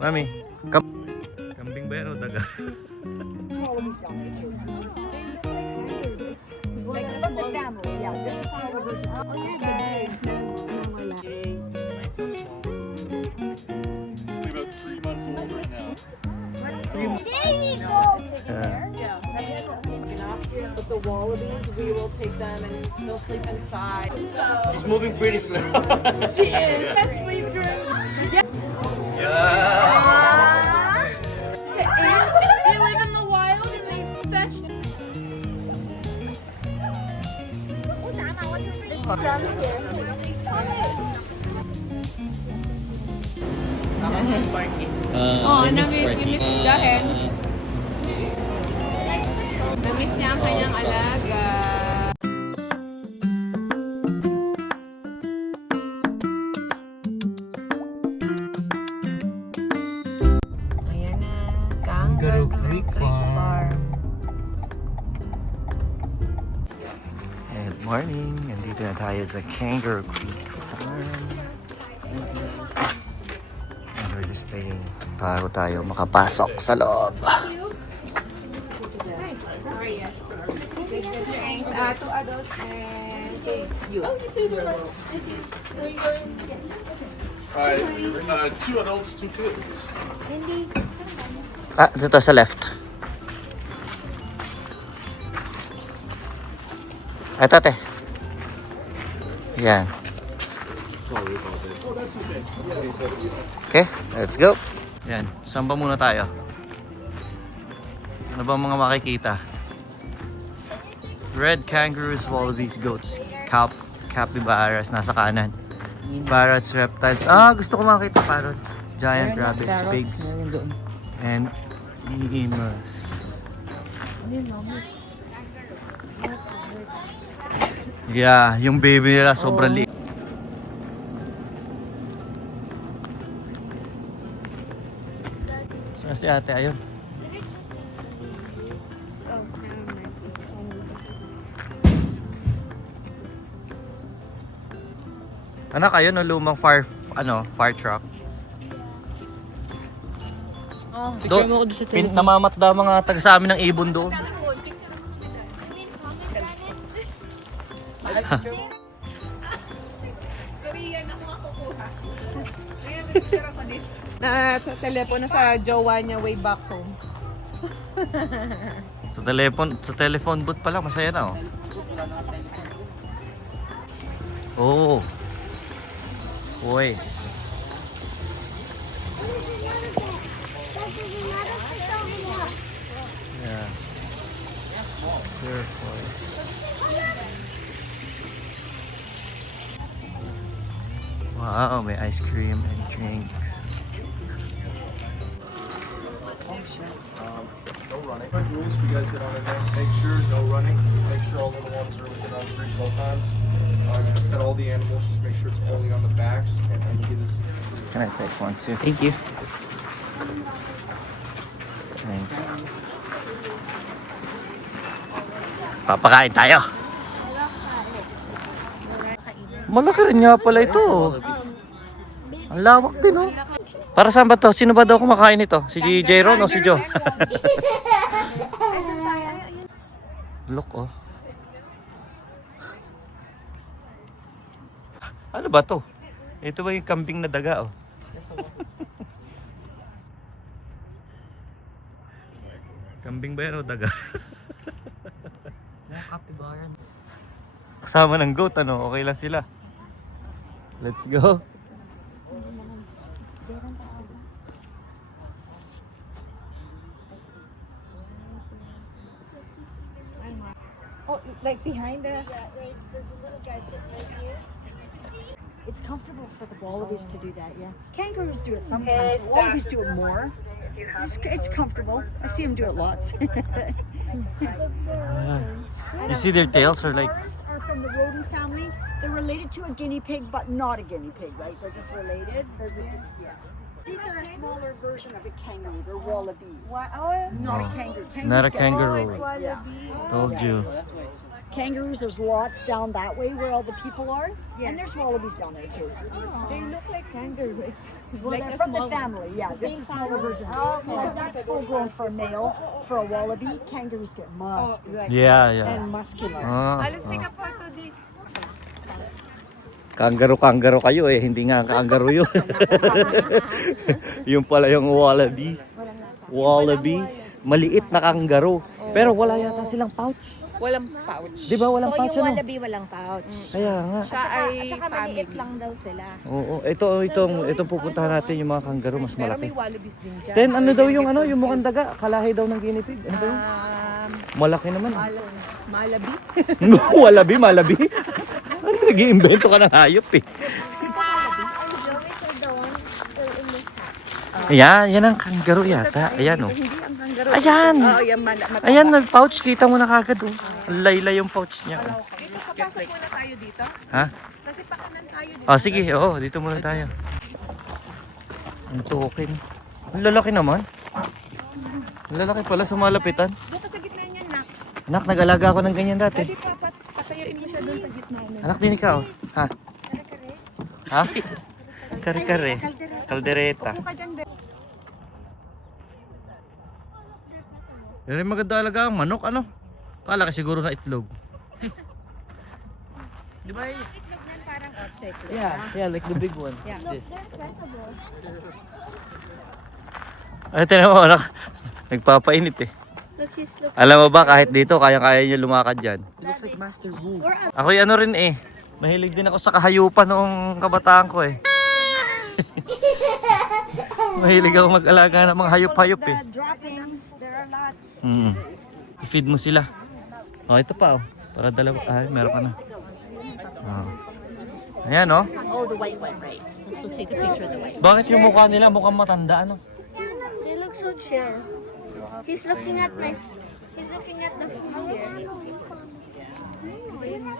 Mami, kambing ba yan o daga? Wallabies don't get too. Like from the family, yes. This is how we're looking. Oh, you're good. About 3 months old right now. With the wallabies, we will take them and they'll sleep inside. She's moving pretty slow. She is. Just sleep through. They live in the wild and they fetch. There's crumbs here. Dahil namiss niya ang kanyang alaga. Ayan na, Kangaroo Creek Farm. Good morning. Nandito na tayo sa Kangaroo Creek Farm. And we're just waiting bago tayo makapasok sa loob. Two adults and you. Two adults, 2 kids. Ah, dito sa left. Ito, te. Yan. Sorry about that. Oh, that's okay. Okay, let's go. Yan, saan ba muna tayo? Ano ba mga makikita? Red kangaroos, wallabies, goats, capybaras nasa kanan. Parrots, reptiles. Ah, gusto ko makita parrots. Giant rabbits, pigs, and emus. Yeah, yung baby nila sobrang liit. So, si ate, ayun. Anak, ayun, no, lumang fire truck. Oh, Doon, namamatda mga taga sa amin ng ibon doon. Na sa telepono sa jowa niya way back home. Sa telephone booth pa lang, masaya na, oh. Oh. Boys. Yeah. Careful. Wow, may ice cream and drinks. No running. Rules for you guys get on in there. Make sure no running. Make sure all little ones are within arm's reach at all times. Got all the animals. Just make sure it's only on the backs. And you get this. Can I take one too? Thank you. Thanks. Papakain tayo. Malaki rin nga pala ito. Ang lawak din, oh. Para saan ba to? Sino ba daw kumakain ito? Si Jayron o si Joe? Look, oh. Ano ba to? Ito ba yung kambing na daga, oh? Kambing ba yan o daga? Kasama ng goat, ano? Okay lang sila. Let's go. Oh, like behind the... There's a little guy sitting right here. It's comfortable for the wallabies to do that, yeah. Kangaroos do it sometimes, but wallabies do it more. It's comfortable. I see them do it lots. You see their tails are like... Ours are from the rodent family. They're related to a guinea pig, but not a guinea pig, right? They're just related. There's a, yeah. These are a smaller version of a kangaroo. They're wallabies. What? Not Oh. a kangaroo. Not a Kangaroos kangaroo. Wallaby. Told you. Kangaroos, there's lots down that way where all the people are. And there's wallabies down there too. They look like kangaroos. Well, Like they're a from the small one. family, yeah. This is a smaller version. So that's full grown for a male. For a wallaby, kangaroos get much bigger Yeah, yeah. and muscular. Let's take a photo dito. Kangaroo kayo eh, hindi nga kangaroo yun. Yung pala yung wallaby. Wallaby, maliit na kangaroo. Pero wala yata silang pouch. Walang pouch. Di ba walang So pouch yung ano? wallaby walang pouch. Kaya nga. Siya ay At saka maliit family. lang daw sila. Oo, itong pupuntahan natin yung mga kangaroo mas Pero malaki. may wallabies din dyan. Then ano daw yung yung mukhang daga, kalahi daw ng guinea pig. Ano ba yun? Malaki naman. Malabi? Wallaby, malabi. Ano nag-iimbento ka ng hayop eh. Ayan, yan ang kangaroo yata. Ayan oh. Hindi ang kangaroo. Ayan! Oo, yan mata. Ayan, may pouch. Kita mo na kagad oh. Ang laylay yung pouch niya. Oh. Dito, papasok muna tayo dito. Ha? Kasi pakanan tayo dito. Oh, sige. Oo, dito muna tayo. Ang token. Ang lalaki naman. Ang lalaki pala sa malapitan. Doon ka sa gitna niyan, nak. Anak, nag-alaga ako ng ganyan dati. Pwede patayuin mo siya doon sa gitna niya. Anak din ikaw. Ha? Ha? Kare-kare. Kaldereta. Upo ka dyan, Bel. Yan yung maganda alaga ang manok, ano? Kala ka siguro na itlog. Di ba? Itlog nan parang ostrich. Yeah, like the big one. Yeah. This. Ay, tinan mo, anak. Nagpapainit eh. Look, he's looking. Alam mo ba, kahit dito, kaya-kaya niya lumakad dyan. Looks like Master Wu. Ako ano rin eh. Mahilig din ako sa kahayupan noong kabataan ko eh. Mahilig ako mag-alaga ng mga hayop-hayop eh. The droppings, there are lots. I-feed mo sila. Oh, ito pa oh. Para dalawa. Ay, meron ka na. Oh. Ayan oh. Oh, the white one, right? Let's go take a picture of the white. Bakit yung mukha nila mukhang matanda ano? They look so chill. He's looking at He's looking at the food here.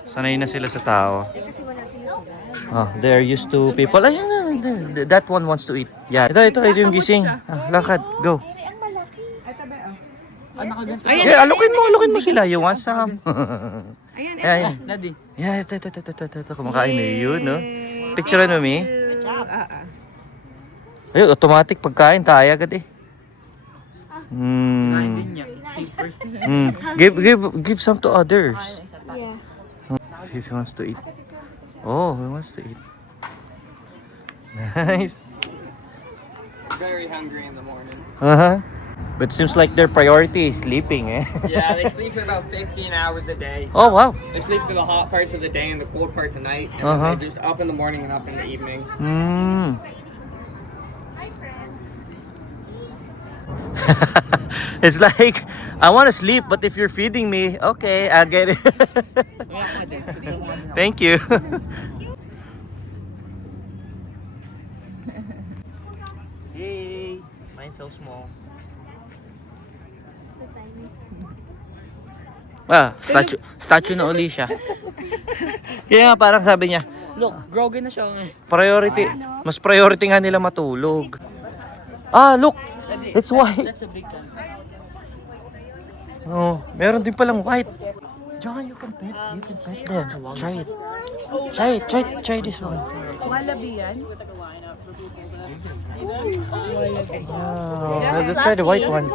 Sanay na sila sa tao. Oh, they're used to people. Ayun na, that one wants to eat. Yeah, ito yung gising. Ah, lakad, go. Yeah, alukin mo sila. You want some? Ayan. Daddy. Yeah, ito. Kumakain na yun, no? Picture mo, me. Good job. Ayun, automatic pagkain, kaya agad eh. Give some to others. Yeah. If he wants to eat. Oh, he wants to eat. Nice. Very hungry in the morning. Uh-huh. But seems like their priority is sleeping, eh? Yeah, they sleep for about 15 hours a day. Oh, wow. They sleep through the hot parts of the day and the cold parts of night. And Uh-huh. then they're just up in the morning and up in the evening. Mm. It's like, I want to sleep, but if you're feeding me, okay, I'll get it. Thank you. Hey, mine's so small. Statue na uli siya. Kaya nga parang sabi niya, Look, groggy na siya. priority, mas priority nga nila matulog. Ah, look, it's white. That's a big one. Oh, meron din palang white. John, you can pet them. Try it. Try this one. Wallaby yan. Oh, let's try the white one.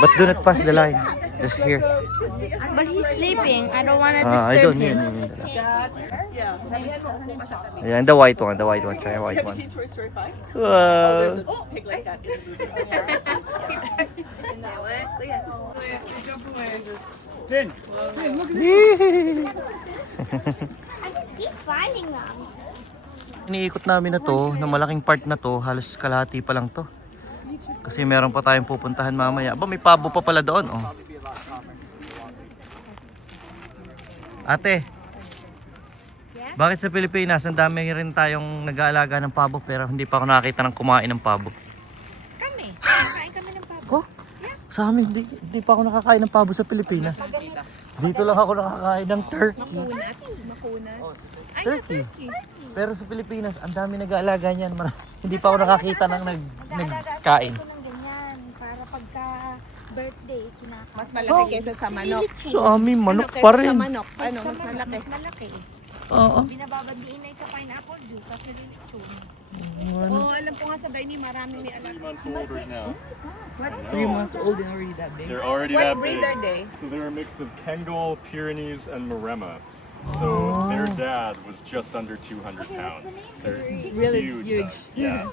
But do not pass the line. Just here. But he's sleeping. I don't want to I disturb don't need. him. Yeah, and the white one. Try the white one. Toy Story 5? Wow. Pig like that. They jump away and just... Keep finding them. Iniikot namin na to, na malaking part na to, halos kalahati pa lang to. Kasi meron pa tayong pupuntahan mamaya. Aba, may pabo pa pala doon. Oh. Ate, bakit sa Pilipinas, ang dami rin tayong nag-aalaga ng pabo pero hindi pa ako nakakita ng kumain ng pabo? Kami. Kain kami ng pabo. Ko? Sa amin, hindi pa ako nakakain ng pabo sa Pilipinas. Dito lang ako nakakain ng turkey. Makunat. Makunat. Ay, na Turkey. turkey. Pero sa Pilipinas, ang dami nag-aalaga niyan. Hindi pa ako nakakita ng nagkain. Ito ng ganyan para pagka birthday, kinakain. Mas malaki kesa sa manok. Sa amin, manok Ano, pa kesa rin. Sa manok. Ano, mas malaki. Mas malaki. Oo. Binababandiin na sa pineapple juice at nililitsyon. Oo, alam ko nga sa Daini, marami ni alam. 3 months older now. 3 months old and already that big. They're already What that breed big. are they? So they're a mix of Kengal, Pyrenees, and Maremma. So their dad was just under 200 pounds. They're Really huge. huge. Yeah.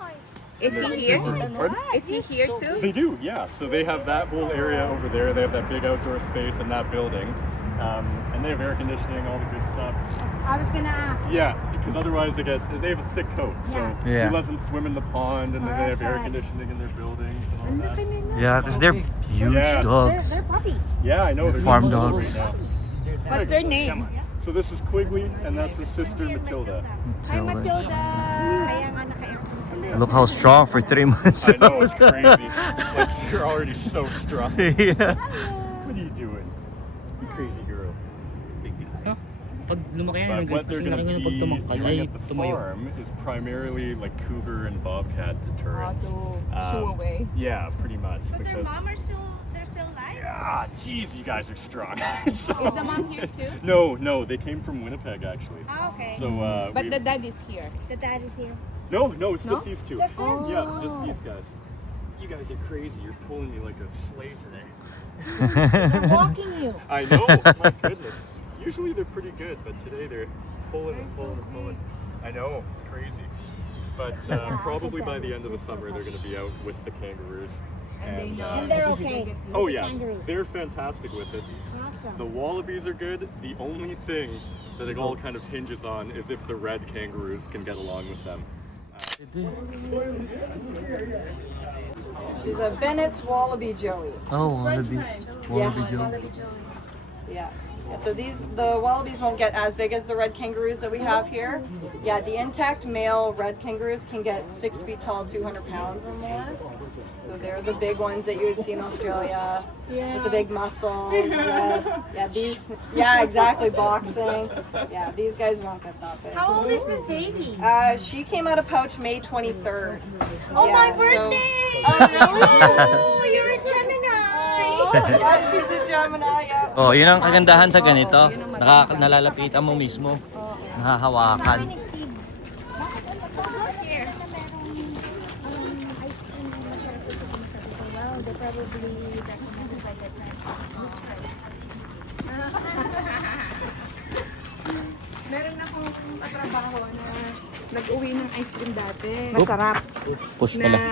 Is he here? Pardon? Is he here too? They do, yeah. So they have that whole area over there. They have that big outdoor space in that building. And they have air conditioning, all the good stuff. I was gonna ask. Yeah, because otherwise they have a thick coat. So Yeah. you let them swim in the pond, and then they have air conditioning in their buildings and all that. Yeah, because they're huge Yeah. dogs. They're puppies. Yeah, I know. They're Farm just dogs. right now. What's their name? So this is Quigley, and that's his sister Matilda. Hi, Matilda. Kaya nga naka-aircon sila. Look how strong for 3 months. I know, it's crazy. Like, you're already so strong. Yeah. What are you doing? You crazy girl. Pag lumaki yan, But what they're kasi going laki to nga be pag tumakal, doing ay at the tumayo. farm is primarily like cougar and bobcat deterrents. to shoo away. Yeah, pretty much. But their because- mom they're still alive? Ah, jeez, you guys are strong. So- Is the mom here too? No, they came from Winnipeg actually. Ah, okay. So, But we- the dad is here. The dad is here. no, it's No? just these two. Just them? Yeah, just these guys. You guys are crazy. You're pulling me like a sleigh today. They're walking you. I know. My goodness. Usually they're pretty good, but today they're pulling and pulling and pulling. I know. It's crazy. But probably by the end of the summer, they're going to be out with the kangaroos. And, And they're okay. oh with the yeah, kangaroos. they're fantastic with it. Awesome. The wallabies are good. The only thing that it all kind of hinges on is if the red kangaroos can get along with them. She's a Bennett's Wallaby Joey. Oh, wallaby. Wallaby Joe. Yeah. So the wallabies won't get as big as the red kangaroos that we have here. Yeah, the intact male red kangaroos can get 6 feet tall, 200 pounds or more. So they're the big ones that you would see in Australia with the big muscles. Yeah, exactly, boxing. Yeah, these guys won't get that big. How old is this baby? She came out of pouch May 23rd. Oh, Yeah, my so- birthday! Oh, really? Oh, you're a Gemini! Yeah, she's a Gemini. Yeah. Oh, yun ang kagandahan sa ganito. Nalalapitan mo mismo. Nahahawakan. Sabi ni Steve, bakit ano to? Here. Ice cream na masarap sa sabi ko, wow, they probably recommended by that time. This right. Meron akong katrabaho na nag-uwi ng ice cream dati. Masarap. Push Na pala.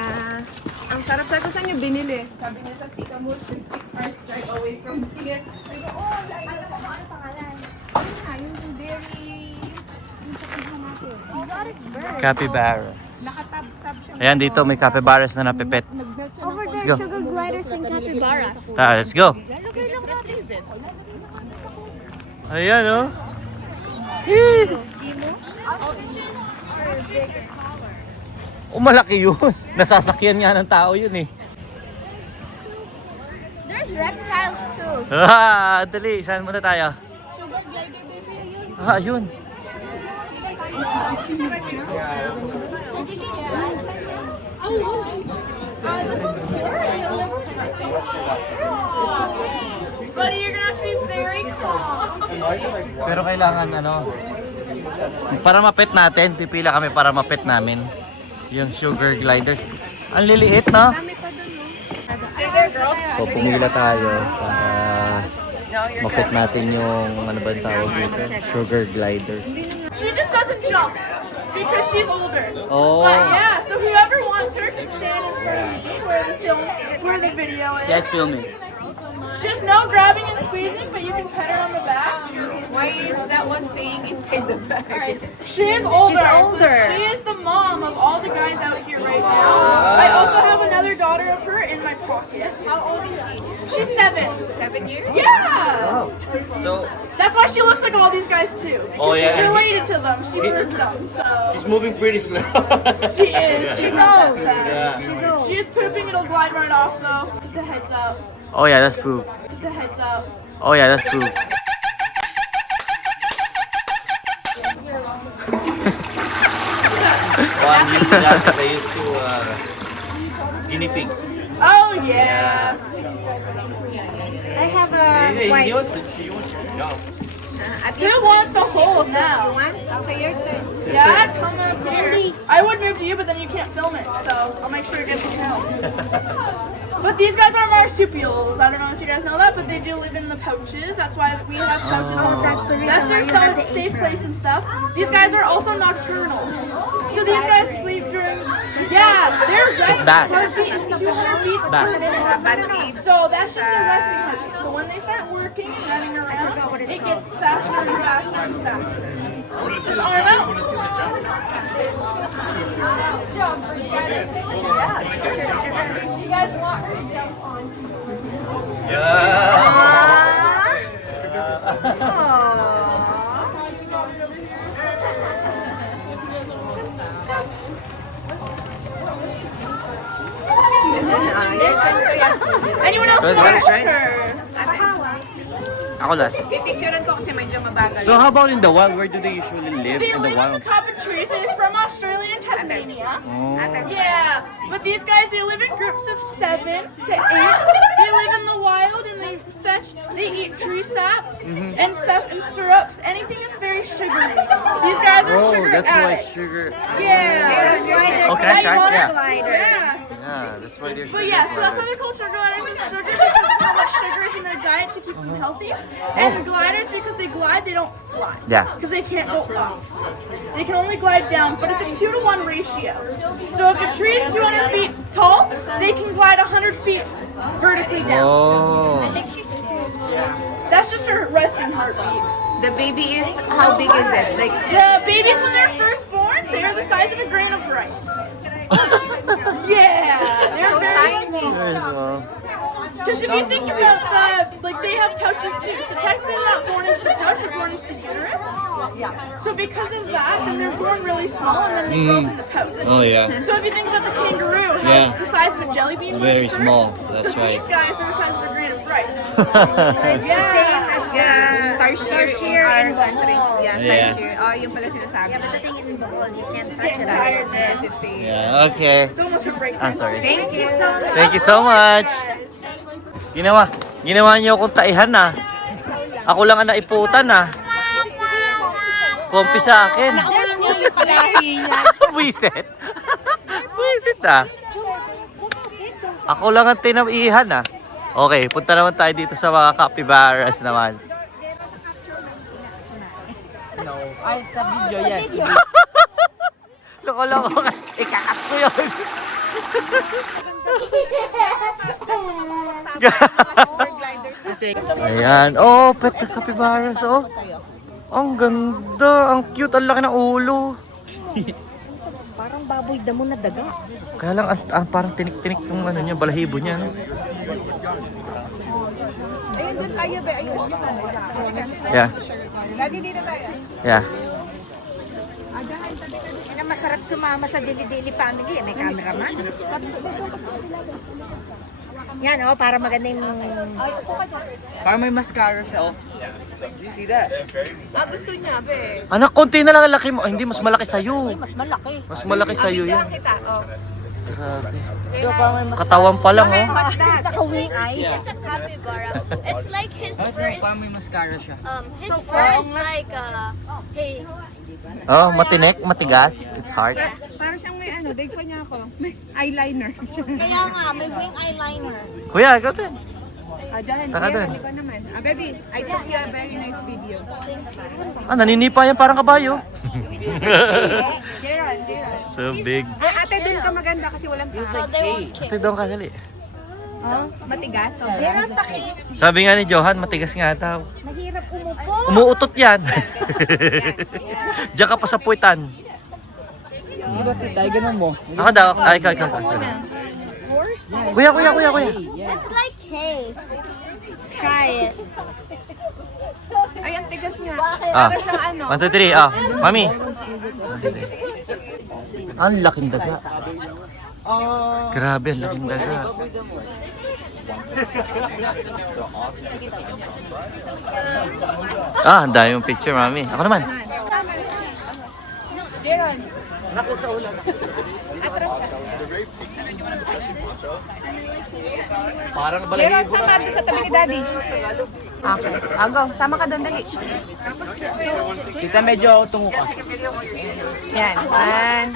ang sarap sa ko saan niyo binili. Sabi niya sa Sycamus, 6 hours drive away from here. Sabi ko, oh, ano pangalan? Ayun nga, yung dairy, yung sakihan natin. Exotic bird. Capybara. Nakatab-tab siya. Ayan, dito may capybaras na napipet. Nag-melt siya Over ng there, go. sugar gliders and capybaras. Let's go. We just refuse it. Ayan, oh. Hee! Ostriches are bigger. Oh, malaki yun. Nasasakyan nga ng tao yun eh. There's reptiles too. Ah, dali. Saan muna tayo? Sugar glider baby, ayun. Ah, yun. Buddy, you're gonna have to be very calm. Pero kailangan ano, para mapet natin, pipila kami para mapet namin yung sugar gliders. Ang liliit, no? Stay there, girl. So, pumila tayo para mapet natin yung ano ba ang tawag dito? Sugar glider. She just doesn't jump because she's older. Oh, But yeah, so whoever wants her can stand in front of me where the video is. Yes, filming. Just no grabbing and squeezing, but you can pet her on the back. Why is that one staying inside the bag? She is older. She's older. So she is the mom of all the guys out here right now. I also have another daughter of her in my pocket. How old is she? She's 7. 7 years? Yeah! so That's why she looks like all these guys too. Because Oh, yeah. she's related to them. She birthed them, so she's moving pretty slow. she is. She's old. Yeah. She's old. She is pooping. It'll glide right off though. Just a heads up. Oh yeah, that's poop. Just a heads up. Oh yeah, that's true. One used to that, they used to guinea pigs. Oh yeah. I have a white. She wants to jump. Who wants to hold now? You want? Okay, your turn. Dad, come up here. I would move to you, but then you can't film it, so I'll make sure you get some help. But these guys are marsupials. I don't know if you guys know that, but they do live in the pouches. That's why we have pouches. Oh, that's the reason That's their why you have to safe eat place and stuff. These guys are also nocturnal. So these guys sleep during. Yeah, they're resting. bats. Heartbeat, 200 beats per Bats. minute. So that's just their resting heartbeat. So when they start working and running around, it gets faster and faster and faster. Just arm out. You guys want her to jump onto you? Anyone else want her? Ako last. Pipicturean ko kasi medyo mabagal. So how about in the wild? Where do they usually live They in the live on the wild? top of trees. They're from Australia and Tasmania. Oh. Yeah, but these guys, they live in groups of 7 to 8. They live in the wild and they eat tree saps and stuff and syrups, anything that's very sugary. These guys are Oh, sugar that's why addicts. sugar. Yeah. That's why they're Okay, called shark, yeah. gliders. Yeah. Yeah, that's why they're But sugar yeah, so that's why gliders. they're called sugar gliders. It's sugar because of how much sugar is in their diet to keep them healthy. And gliders because they glide, they don't fly. Yeah. Because they can't go up. They can only glide down, but it's a 2-to-1 ratio. So if a tree is 200 feet tall, they can glide 100 feet vertically down. Oh. That's just her resting heartbeat. The baby is, how big is it? Like, The babies, when they're first born, they're the size of a grain of rice. Yeah, they're very small. Very small. Because if you think about they have pouches too. So technically they're not born into the pouch, they're born into the uterus. So because of that, then they're born really small and then they grow up in the pouch. Oh yeah. So if you think about the kangaroo, how Yeah. it's the size of a jelly bean. It's when very it's first. small, that's so right. these guys, they're the size of a grain of rice. tertiary and Yeah, Yeah. tertiary. Oh, yung pala sinasabi. Yeah, but the thing is in the bowl, you can't touch Getting it. tired, Yes, man. it's a- Yeah, okay. It's almost her break I'm time. sorry. Thank you so much. Thank you so much. Ginawa niyo akong taihan na. Ako lang ang naiputan na. Kompi sa akin. Buisit. Buisit ah. Ako lang ang tinaihan na. Okay, punta naman tayo dito sa mga capybaras naman. Sa video, yes. Loko-loko ka. Ikakat ko yun. Kasi, Ayan. Oh, pet na capybaras. Oh. Ang ganda. Ang cute. Ang laki ng ulo. Parang baboy damo na daga. Kaya lang, parang tinik-tinik yung ano niya, balahibo niya. No? Ayun doon tayo, be. Ayun. Yeah. Lagi dito tayo. Yeah. Yan ang masarap sumama sa Dili-Dili family. May cameraman. Yan, oh, para maganda yung... parang may mascara siya, oh. Do you see that? Gusto niya, be. Anak, konti na lang ang laki mo. Ay, hindi, mas malaki sa'yo. Mas malaki. Mas malaki sa'yo yun. Kita, oh. Grabe. Katawan pa lang, oh. Naka-wing eye. It's a capybara. It's like his fur is Parang may mascara siya. his fur is like hey. Oh, matinik, matigas. It's hard. Parang siyang may ano, date pa niya ako. May eyeliner. Kaya nga, may wing eyeliner. Kuya, ikaw din. Diyan, Taka doon. di ba naman? Baby, I took you a very nice video. Ah, naninipa yan parang kabayo. Gerald. So big. Ate, dun ka maganda kasi walang tao. So they won't kick. Ito doon ka, dali. Oh, matigas. So, Gerald, paki. Sabi nga ni Johan, matigas nga daw. Mahirap umupo. Umuutot yan. Diyan ka pa sa puwitan. Di ba, tita, ganun mo? Ako daw. Ay, ikaw. Kuya. It's like hay. Try it. ay, ang tigas nga. Ah. Para siyang ano. 1, 2, 3. Ah, mami. Ang laking daga. Grabe, ang laking daga. Ah, ang dami yung picture, mami. Ako naman. Parang balahibo. Sama doon sa tabi ni Daddy. Okay. Go. Sama ka doon, dali. Kita medyo tungo ka. Yan. One.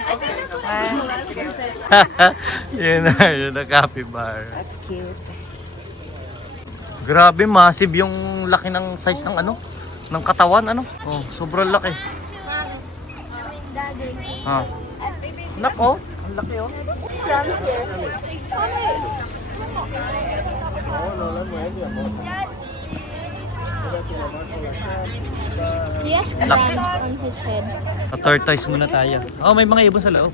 Yun na capybara. That's cute. Grabe, massive yung laki ng size ng ano, ng katawan, ano. Oh, sobrang laki. Daddy. Ha. Nako, ang laki oh. Crumbs here. He has crumbs on his head. Tortoise muna tayo. Oh, may mga ibon sa loob.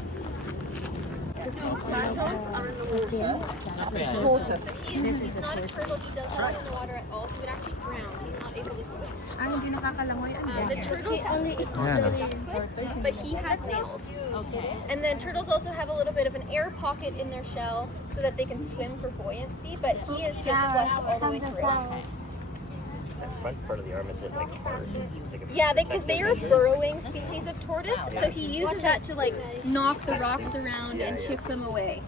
He's not a turtle still out in the water at all. He would actually drown. He's not able to swim. Hindi nakakalangoy. The turtles only eat but he has nails. Okay. And then turtles also have a little bit of an air pocket in their shell so that they can swim for buoyancy, but he is just flush all the way through. The front part of the arm is it like hard? Yeah, because they are a burrowing species of tortoise, so he uses that to like knock the rocks around and chip them away.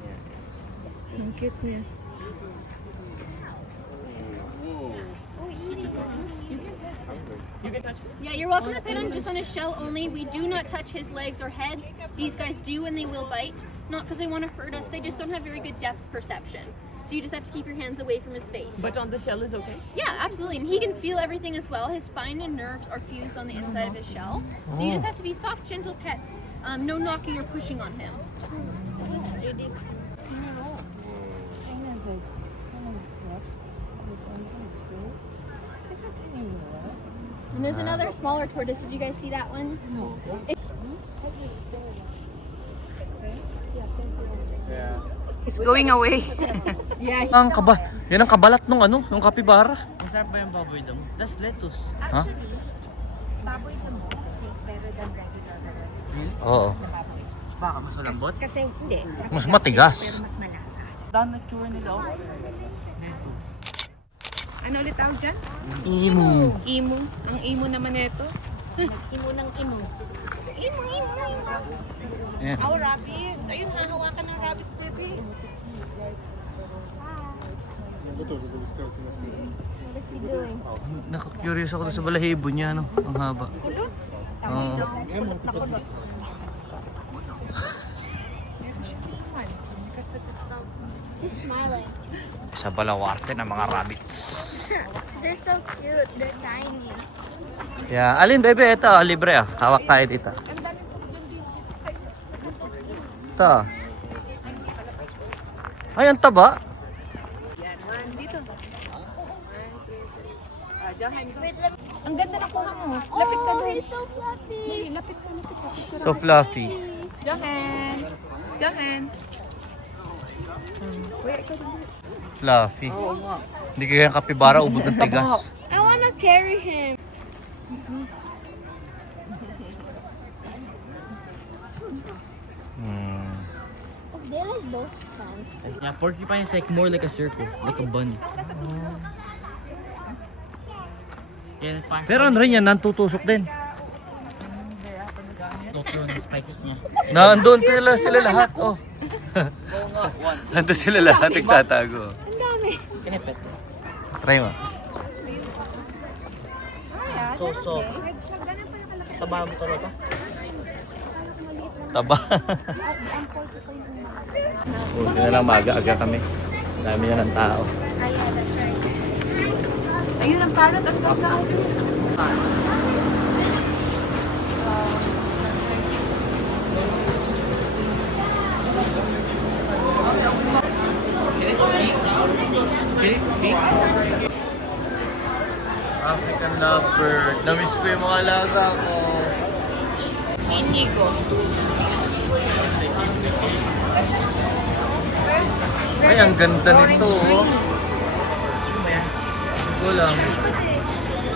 Yeah, you're welcome to pet him just on his shell only. We do not touch his legs or heads. These guys do and they will bite. Not because they want to hurt us, they just don't have very good depth perception. So you just have to keep your hands away from his face. But on the shell is okay? Yeah, absolutely. And he can feel everything as well. His spine and nerves are fused on the inside of his shell. So you just have to be soft, gentle pets. No knocking or pushing on him. Looks 3D. And there's another smaller tortoise. Did you guys see that one? No. He's going away. Yeah. Yan ang kabalat nung ano, nung capybara. Masarap ba yung baboy dong? That's lettuce. Ha? Baboy sa mo is better than regular Oo. baboy. Baka mas malambot? Kasi hindi. Mas matigas. Pero mas malasa. Dahil nag-tour nila ako. Ano ulit tawag dyan? Imo. Imo. Ang imo naman ito. Imo ng imo. Imo. Yan. Oh, rabbits. Ayun, hahawakan ng rabbits, baby. What is he doing? Naka-curious ako sa balahibo niya, no? Ang haba. Kulot. Oo. Kulot na kulot. He's smiling. Sa balawarte ng mga rabbits. They're so cute. They're tiny. Yeah, alin bebe, ito, libre ah. Hawak tayo dito. Ito. Ay, ang taba. Dito. Johan. Wait, let me... Ang ganda na kuha mo. Lapit ka doon. He's so fluffy. Lapit ka. So fluffy. Johan. Fluffy. Hindi kaya yung kapibara, ubod ng tigas. I wanna carry him. Oh, they like those plants. Yeah, porcupine is like more like a circle, like a bunny. Yeah, parang Pero ano rin yan, nantutusok din. Tokyo ng spikes niya. Nandun sila lahat, oh. Nandun sila lahat, nagtatago. Kinipet. Try mo. So soft. Taba mo talaga. Taba. Huwag na lang maaga-aga kami. Dami na ng tao. Ayun ang parrot. Ang ganda. African lovebird. Namiss ko yung mga alaga ko. Indigo. Ay, ang ganda nito, oh. Ito lang.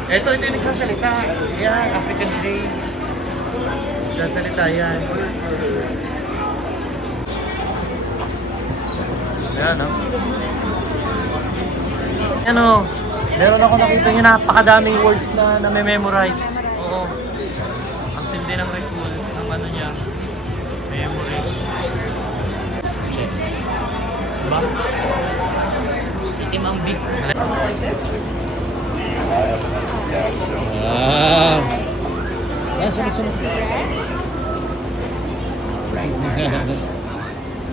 Ito yung nagsasalita. Yan, African Grey. Nagsasalita yan. Yan, oh. Ano, meron ako nakita niya napakadaming words na na-memorize. Oo. Ang tindi ng recall, ng ano niya, memory. Diba? Itim ang big. Ah. Yan, sunod.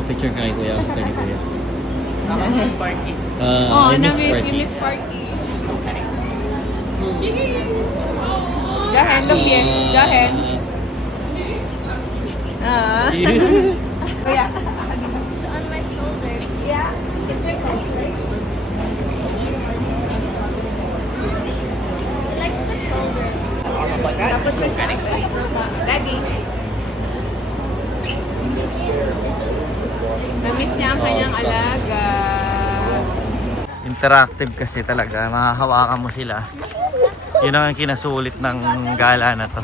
Picture ka kay Kuya, after ni Kuya. Miss Sparky. Oh, I miss na-miss Sparky. you, Miss Sparky. Jahen, look here. Jahen. Ah. Kuya. It's on my shoulder. Yeah. It's very nice, right? He likes the shoulder. Tapos sa Daddy. Na-miss niya ang kanyang alaga. Interactive kasi talaga, mahahawakan mo sila. Yun ang kinasulit ng gala na to.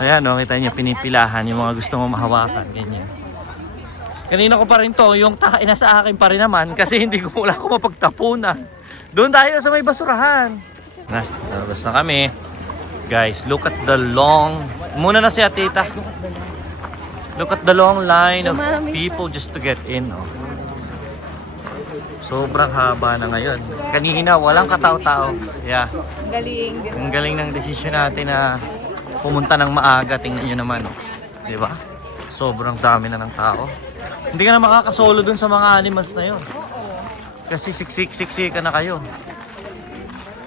Ayan o, kita niyo pinipilahan yung mga gusto mo mahawakan, ganyan. Kanina ko pa rin to, yung takin na sa akin pa rin naman kasi hindi ko wala ko mapagtapunan. Doon tayo sa may basurahan. Nalabas na kami. Guys, look at the long, muna na siya tita. Look at the long line of people just to get in. Oh. Sobrang haba na ngayon. Kanina walang katao-tao. Yeah. Galing. Ang galing ng desisyon natin na pumunta ng maaga. Tingnan nyo naman. Oh. Di ba? Sobrang dami na ng tao. Hindi ka na makakasolo dun sa mga animals na yun. Kasi siksik-siksika na kayo.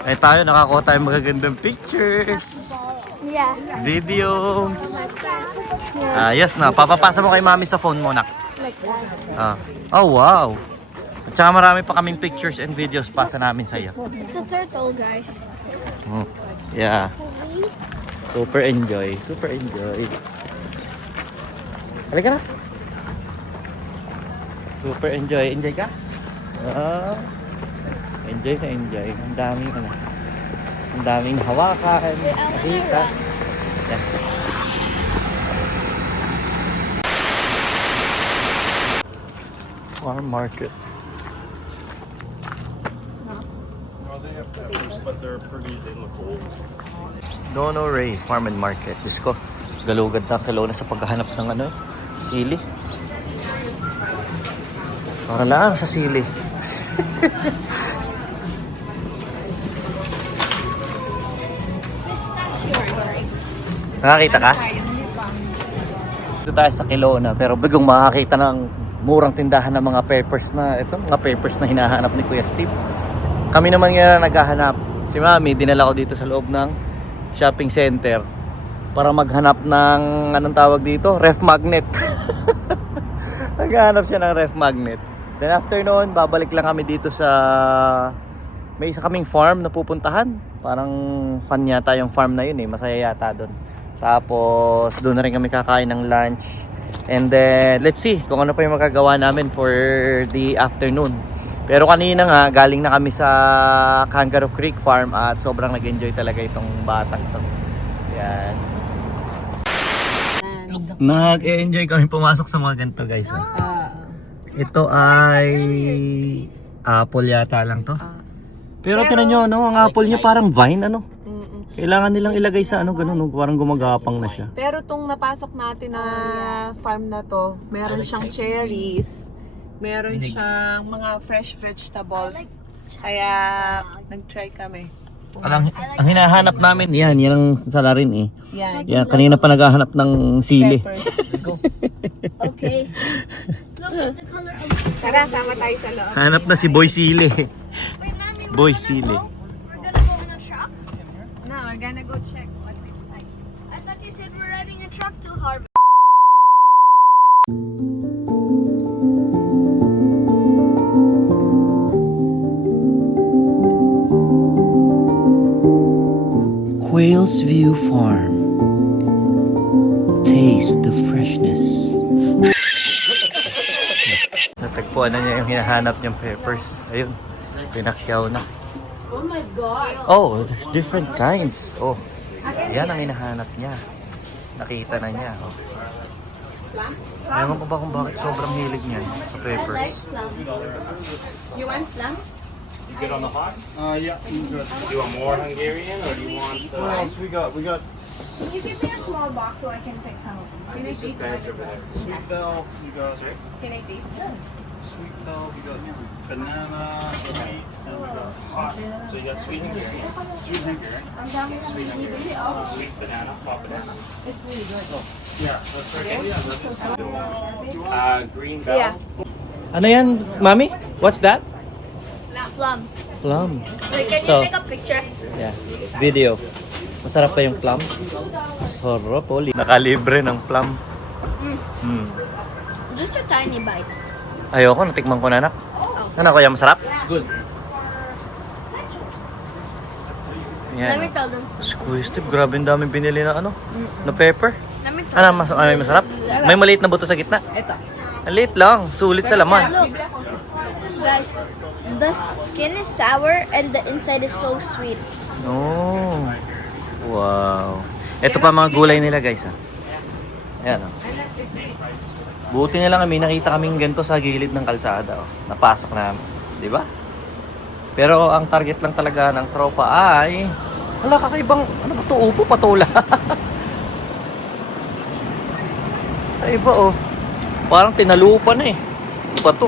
Eh tayo, nakakuha tayo magagandang pictures. Yeah. Videos. Yes na, papapasa mo kay mami sa phone mo, nak. Like that. Oh, wow. At saka marami pa kaming pictures and videos pasa namin sa iyo. It's a turtle, guys. Oh, yeah. Super enjoy. Super enjoy. Halika na. Super enjoy. Enjoy ka? Enjoy na enjoy. Ang dami ka na. Ang daming hawakan. Nakita. Yeah. Farm market. No, they have peppers, but they look old. Dono Ray Farm and Market. Diyos ko, galugad na kilo na sa paghahanap ng ano, sili. Para lang sa sili. Nakakita ka? Dito tayo sa Kelowna pero bigong makakita ng murang tindahan ng mga peppers na ito, mga peppers na hinahanap ni Kuya Steve. Kami naman nga naghahanap. Si Mami, dinala ko dito sa loob ng shopping center para maghanap ng anong tawag dito? Ref magnet. Naghahanap siya ng ref magnet. Then after noon, babalik lang kami dito sa may isa kaming farm na pupuntahan. Parang fun yata yung farm na yun eh. Masaya yata doon. Tapos doon na rin kami kakain ng lunch. And then let's see kung ano pa yung magagawa namin for the afternoon. Pero kanina nga galing na kami sa Kangaroo Creek Farm at sobrang nag-enjoy talaga itong batang to. Yan. Nag-enjoy kami pumasok sa mga ganito guys. Ito ay apple yata lang to. Pero tinan nyo, no, ang apple niya parang vine ano. Kailangan nilang ilagay sa ano ganun, no? Parang gumagapang na siya. Pero tong napasok natin na farm na to, meron siyang cherries, meron siyang mga fresh vegetables. Kaya nag-try kami. Ang hinahanap namin, yan ang salarin eh. Yan. Yan, kanina pa naghahanap ng sili. Peppers. Okay. Look, it's the color of Tara, sama tayo sa loob. Hanap na si Boy Sili. Wait, Mommy, Boy Sili. We're gonna go in a truck? No, we're gonna go check what we find. I thought you said we're riding a truck to harvest. Quail's View Farm. Taste the freshness. Natagpuan na niya yung hinahanap niyang peppers. Ayun, pinakyaw na. Oh my God! Oh, there's different kinds. Oh, yan ang hinahanap niya. Nakita na niya. Oh. Ewan ko ba kung bakit sobrang hilig niya sa peppers. You want plum? You good on the hot? Yeah, I'm good. Do you want more Hungarian or do you want What else we got? We got Can you give me a small box so I can pick some of them? Can I taste one as well? sweet bell. We got Can I taste it? sweet bell. We got banana, sweet, and we got hot. So you got sweet Hungarian, Sweet Hungarian. Ang dami ng bibili. Oh, sweet banana, hot banana. Yeah, that's right. Green bell. Yeah. Ano yan, Mami? What's that? Plum. Plum. Wait, can So- you take a picture? Yeah, video. Masarap pa yung plum. Sarap, oh. Nakalibre ng plum. Mm. Just a tiny bite. Ayoko, natikman ko na, anak. Ano, kuya, masarap? Good. Let me Yan. tell them. Squeeze tip, grabe ang daming binili na ano, na pepper. Let me tell Ano, may masarap? May maliit na buto sa gitna. Ito. Ang liit lang, sulit sa laman. Look. Guys, the skin is sour and the inside is so sweet. Oh. Wow. Ito pa mga gulay nila, guys, ha. Ayan, oh. Buti na lang kami, nakita kaming ganito sa gilid ng kalsada, oh. Napasok namin, di ba? Pero ang target lang talaga ng tropa ay wala kakaibang, ano ba ito, upo, patola. Ay iba, oh. Parang tinalupa na eh. Ano ba ito?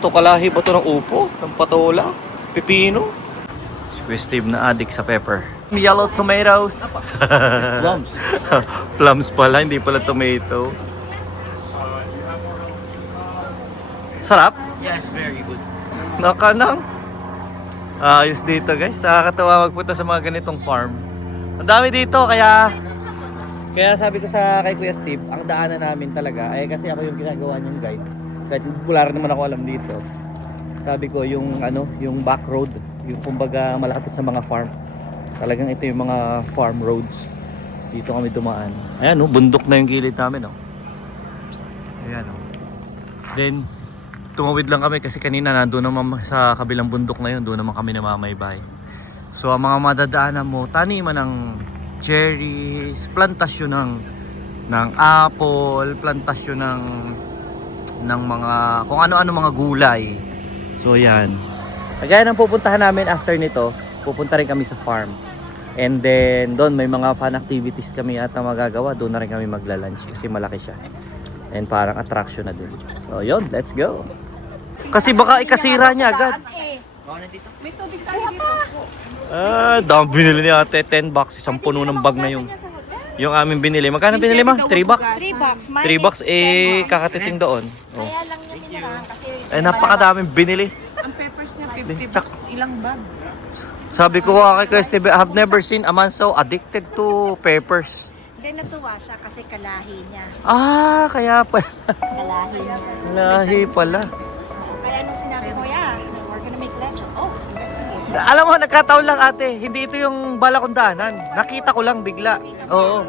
Ito kalahi ba ito ng upo? Ng patola? Pipino? Squeeze Steve na addict sa pepper. Yellow tomatoes. Plums. Plums pala, hindi pala tomato. Sarap? Yes, very good. Nakanang. Ayos dito, guys. Nakakatawa magpunta sa mga ganitong farm. Ang dami dito, kaya sabi ko sa kay Kuya Steve, ang daanan namin talaga, ay kasi ako yung ginagawa niyang guide. Kahit wala rin naman ako alam dito. Sabi ko yung yung back road, yung kumbaga malapit sa mga farm. Talagang ito yung mga farm roads. Dito kami dumaan. Ayan, bundok na yung gilid namin, Ayan, Then tumawid lang kami kasi kanina nandoon naman sa kabilang bundok na yun, doon naman kami namamaybay. So ang mga madadaanan mo, taniman ng cherries, plantasyon ng apple, plantasyon ng mga kung ano-ano mga gulay. So yan. Kagaya ng pupuntahan namin after nito, pupunta rin kami sa farm. And then doon may mga fun activities kami ata magagawa. Doon na rin kami magla-lunch kasi malaki siya. And parang attraction na din. So yun, let's go. Kasi baka ikasira niya agad. May tubig tayo dito. Dami binili ni ate, 10 bucks, isang puno ng bag na yung aming binili. Magkano binili mo? 3 bucks? 3 bucks. 3 bucks, katiting doon. Oh. Kaya lang yun nila kasi Napakadaming binili. Ang peppers niya, 50 Tsak. bucks. Ilang bag? Sabi ko kay Kuya Steve, I have never seen a man so addicted to peppers. Hindi natuwa siya kasi kalahi niya. Kaya pa. Kalahi niya. Lahi pala. Kaya nung sinabi ko, we're gonna make leche. Oh, investigate. Alam mo, nagkataon lang ate, hindi ito yung bala kong daanan. Nakita ko lang bigla. Oo.